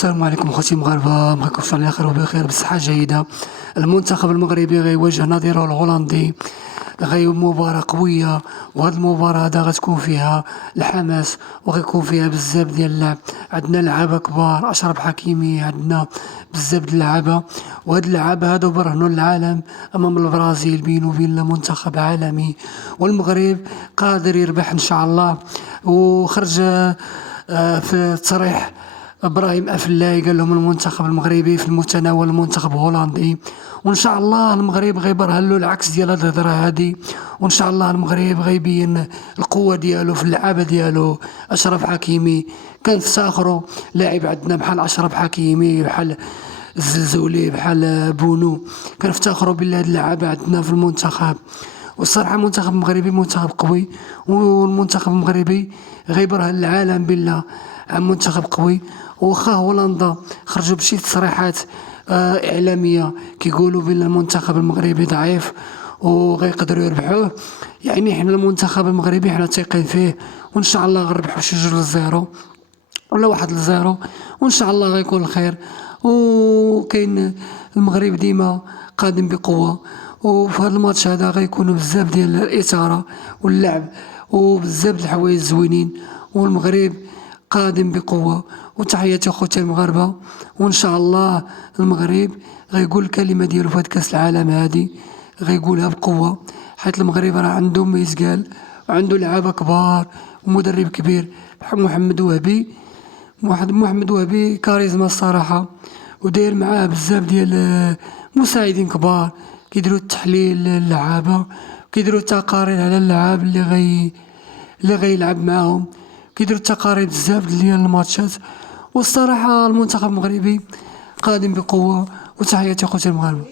السلام عليكم اخوتي المغاربه، نبغيكم على خير وبخير بصحه جيده. المنتخب المغربي غيواجه نظيره الهولندي، مباراة قوية. وهاد المباراة هادا غتكون فيها الحماس وغيكون فيها بزاف ديال اللعب. عندنا لعابة كبار، أشرف حكيمي، عندنا بزاف د اللعابة. وهاد اللعابة هادو برهنوا للعالم أمام البرازيل بينو وبين منتخب عالمي. والمغرب قادر يربح إن شاء الله. وخرج في تصريح ابراهيم افلاي قال لهم المنتخب المغربي في المتناول، المنتخب الهولندي. وان شاء الله المغرب غيبرهن له العكس ديال هاد الهضره هادي. وان شاء الله المغرب غيبين القوه ديالو في اللعابه ديالو. اشرف حكيمي كنفتخروا لاعب عندنا بحال اشرف حكيمي، بحال الزلزولي، بحال بونو. كنفتخروا بلي هاد اللعابه عندنا في المنتخب. والصراحه المنتخب المغربي منتخب قوي، والمنتخب المغربي غيبرهن للعالم بالله عن منتخب قوي. وخا هولندا خرجوا بشي تصريحات اعلاميه كيقولوا بان المنتخب المغربي ضعيف وغيقدروا يربحوه. يعني حنا المنتخب المغربي حنا ثقين فيه، وان شاء الله غنربحوا شي 2-0 ولا 1-0، وان شاء الله غيكون الخير. وكاين المغرب ديما قادم بقوة، وفي هذا الماتش هذا غيكونوا بزاف ديال الإثارة واللعب وبزاف د الحوايج زوينين. والمغرب قادم بقوة. وتحياتي اخوتي المغاربة، وان شاء الله المغرب غيقول الكلمة ديالو في هاد كاس العالم هادي، غيقولها بقوة. حيت المغرب راه عنده ميز قال، وعنده لعابة كبار ومدرب كبير بحال محمد وهبي. محمد وهبي كاريزما الصراحة، وداير معاه بزاف ديال مساعدين كبار كيديروا التحليل للعابة، كيديروا تقارير على اللعاب اللي غيلعب معاهم، كيديروا تقارير بزاف ديال الماتشات. والصراحة المنتخب المغربي قادم بقوة. وتحياتي اخوتي المغاربة.